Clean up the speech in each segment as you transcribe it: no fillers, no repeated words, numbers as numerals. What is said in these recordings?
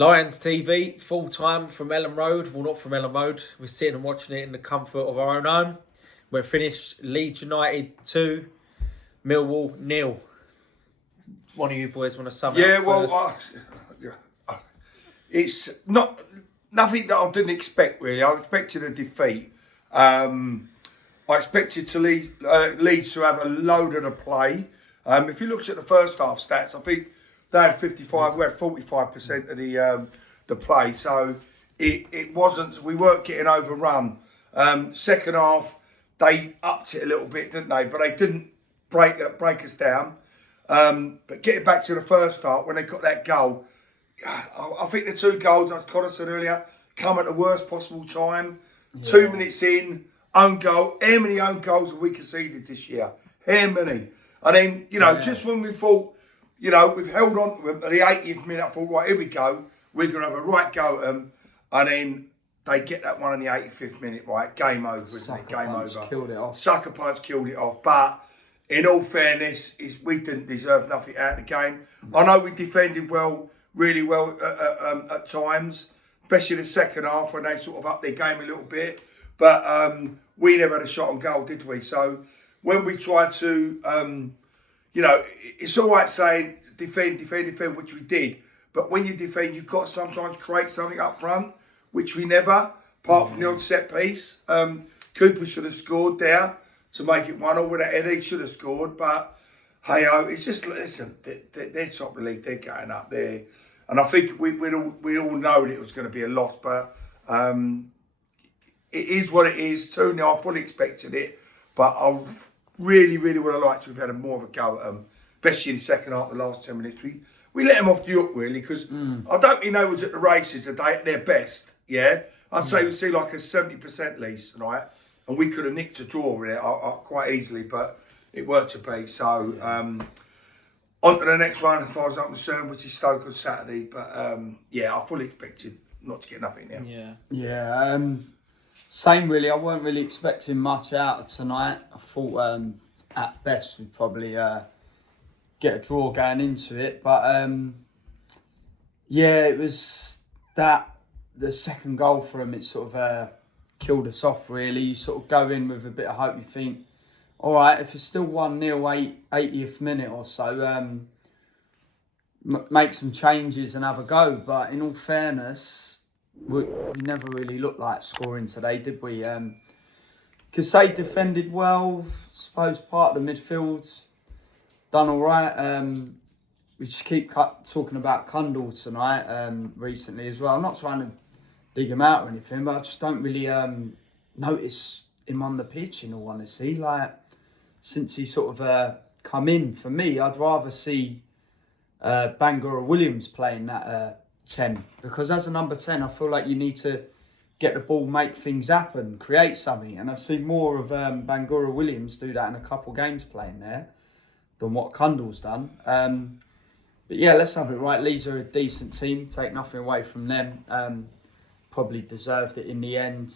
Lions TV, full time from Ellen Road. Well, not from Ellen Road. We're sitting and watching it in the comfort of our own home. We're finished Leeds United 2, Millwall 0. One of you boys want to sum it up first? It's not nothing that I didn't expect really. I expected a defeat. I expected to Leeds to have a load of the play. If you looked at the first half stats, I think they had 55. We had 45% of the play. So it wasn't. We weren't getting overrun. Second half, they upped it a little bit, didn't they? But they didn't break us down. But getting back to the first half, when they got that goal, I think the two goals, as Connor said earlier, come at the worst possible time. Yeah. 2 minutes in, own goal. How many own goals have we conceded this year? How many? And then, just when we thought, we've held on to them at the 80th minute, I thought, right, here we go. We're going to have a right go at them. And then they get that one in the 85th minute, right? Game over, isn't it? Game over. Killed it off. Sucker punch killed it off. But in all fairness, we didn't deserve nothing out of the game. I know we defended really well at times, especially the second half when they sort of upped their game a little bit. But we never had a shot on goal, did we? So when we tried to, it's all right saying defend, which we did. But when you defend, you've got to sometimes create something up front, which we never, apart from the odd set piece. Cooper should have scored there to make it 1-1 with that header. He should have scored. But, hey-oh, it's just, listen, they're top of the league. They're going up there. And I think we all know that it was going to be a loss. But it is what it is. 2-0, I fully expected it. But I really would have liked to have had more of a go at them, especially in the second half, the last 10 minutes. We let them off the hook, really, because I don't think they was at the races today at their best, yeah? I'd say we see like a 70% lease tonight, and we could have nicked a draw with it quite easily, but it weren't to be. So, on to the next one, as far as I'm concerned, which is Stoke on Saturday. But, I fully expected not to get nothing now. Yeah, same really. I weren't really expecting much out of tonight. I thought at best we'd probably get a draw going into it. But it was that the second goal for him, it sort of killed us off really. You sort of go in with a bit of hope. You think, all right, if it's still 1-0, 80th minute or so, make some changes and have a go. But in all fairness, we never really looked like scoring today, did we? Because they defended well. I suppose part of the midfield done all right. We just keep talking about Kundal tonight recently as well. I'm not trying to dig him out or anything, but I just don't really notice him on the pitch, in all honesty. Like, since he sort of come in, for me, I'd rather see Bangura Williams playing that 10. Because as a number 10, I feel like you need to get the ball, make things happen, create something. And I've seen more of Bangura Williams do that in a couple games playing there than what Kundal's done. But yeah, let's have it right. Leeds are a decent team. Take nothing away from them. Probably deserved it in the end.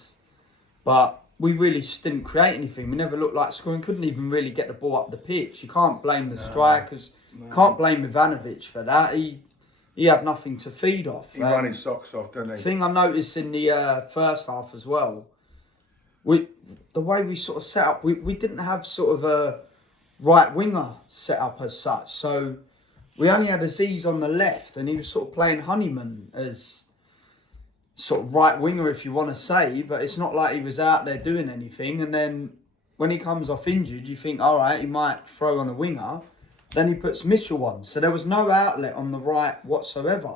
But we really just didn't create anything. We never looked like scoring. Couldn't even really get the ball up the pitch. You can't blame the strikers. Can't blame Ivanovic for that. He had nothing to feed off. He ran his socks off, didn't he? Thing I noticed in the first half as well, the way we sort of set up, we didn't have sort of a right winger set up as such. So we only had Aziz on the left, and he was sort of playing Honeyman as sort of right winger, if you want to say. But it's not like he was out there doing anything. And then when he comes off injured, you think, all right, he might throw on a winger. Then he puts Mitchell on. So there was no outlet on the right whatsoever.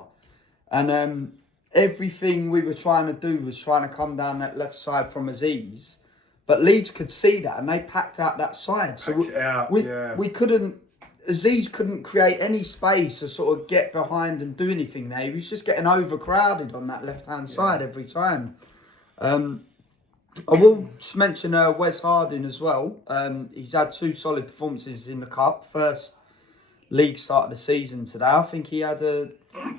And everything we were trying to do was trying to come down that left side from Aziz. But Leeds could see that, and they packed out that side. So we couldn't, Aziz couldn't create any space to sort of get behind and do anything there. He was just getting overcrowded on that left-hand side every time. I will just mention Wes Harding as well. He's had 2 solid performances in the Cup. First league start of the season today. I think he had a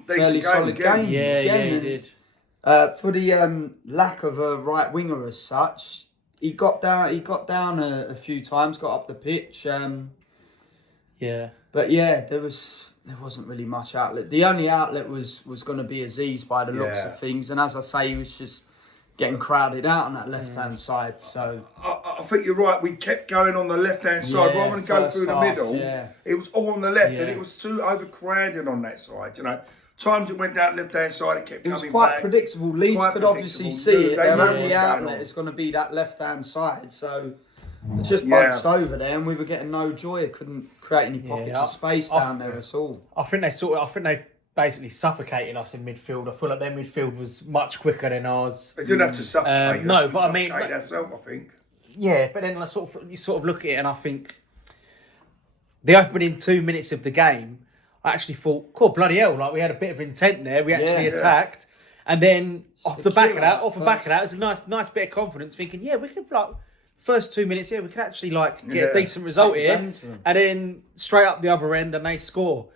fairly solid game. Yeah, he did. For the lack of a right winger as such, he got down a few times, got up the pitch. But yeah, there was there wasn't really much outlet. The only outlet was going to be Aziz by the looks of things, and as I say, he was just getting crowded out on that left-hand side. So I think you're right. We kept going on the left-hand side rather than go through the middle. It was all on the left, and it was too overcrowded on that side. You know, times it went down left-hand side, it kept coming back. It was quite predictable. Leeds could obviously see it. Their only outlet is going to be that left-hand side. So it just bunched over there, and we were getting no joy. It couldn't create any pockets of space down there at all. I think they basically suffocated us in midfield. I feel like their midfield was much quicker than ours. They didn't have to suffocate. No, but I mean, ourselves, I think. Yeah, but then you sort of look at it, and I think the opening 2 minutes of the game, I actually thought, cool, bloody hell, like we had a bit of intent there. We actually attacked, and then off the back of that, it was a nice bit of confidence, thinking, yeah, we could first 2 minutes, we could actually get a decent result here, and then straight up the other end, and they score.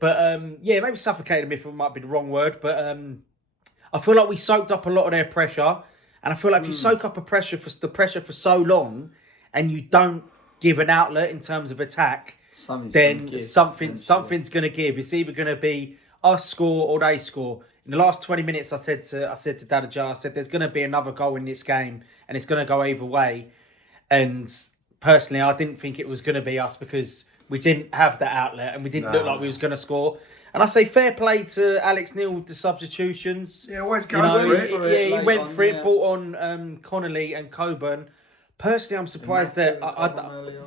But maybe suffocated midfield might be the wrong word, but I feel like we soaked up a lot of their pressure, and I feel like if you soak up the pressure for so long, and you don't give an outlet in terms of attack, then something's going to give. It's either going to be us score or they score. In the last 20 minutes, I said to Dada Jar, I said there's going to be another goal in this game, and it's going to go either way. And personally, I didn't think it was going to be us because we didn't have that outlet and we didn't look like we was going to score. And I say fair play to Alex Neil with the substitutions. Yeah, always goes for it. He went for it, brought on Connolly and Coburn. Personally, I'm surprised that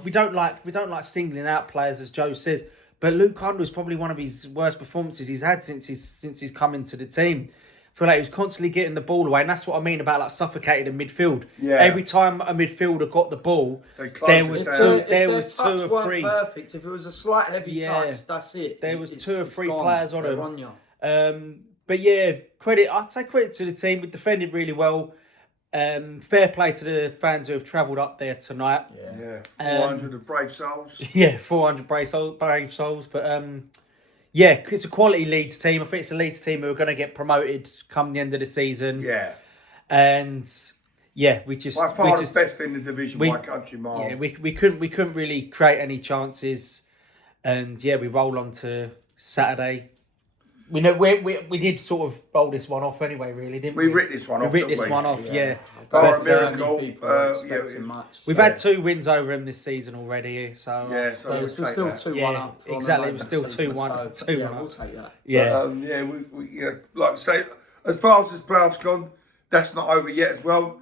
we don't like singling out players, as Joe says. But Luke Hundle is probably one of his worst performances he's had since he's come into the team. I feel like he was constantly getting the ball away, and that's what I mean about suffocating in midfield. Yeah. Every time a midfielder got the ball, there was two or three. Perfect. If it was a slight heavy touch, that's it. There was two or three players on him. But I'd say credit to the team. We defended really well. Fair play to the fans who have travelled up there tonight. Yeah. 400 of brave souls. Yeah, 400 brave souls. But it's a quality Leeds team. I think it's a Leeds team who are going to get promoted come the end of the season. Yeah. And we just by far the best in the division by country mile. Yeah, we couldn't really create any chances, and we roll on to Saturday. We know we did sort of roll this one off anyway, really, didn't we? We ripped this one off. But, a miracle. We've had 2 wins over him this season already, so we're still 2-1 up. Exactly, it was still 2-1. So, we'll take that. Yeah, we like I say, as far as this playoffs gone, that's not over yet as well.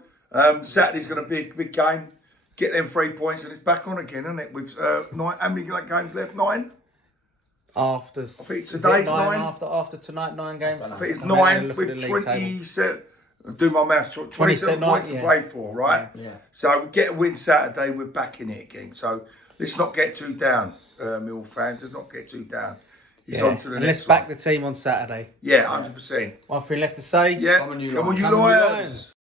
Saturday's going to be a big game. Get them 3 points, and it's back on again, isn't it? With 9, how many games left? 9. After I think today's 9. After tonight, 9 games. I think it's 9 with 20. Do my maths. 27 points to play for, right? Yeah. So we get a win Saturday. We're back in it again. So let's not get too down, Millwall fans. Let's not get too down. It's on to the next. Let's back the team on Saturday. Yeah, 100%. One thing left to say. Yeah. Come on, you Lions.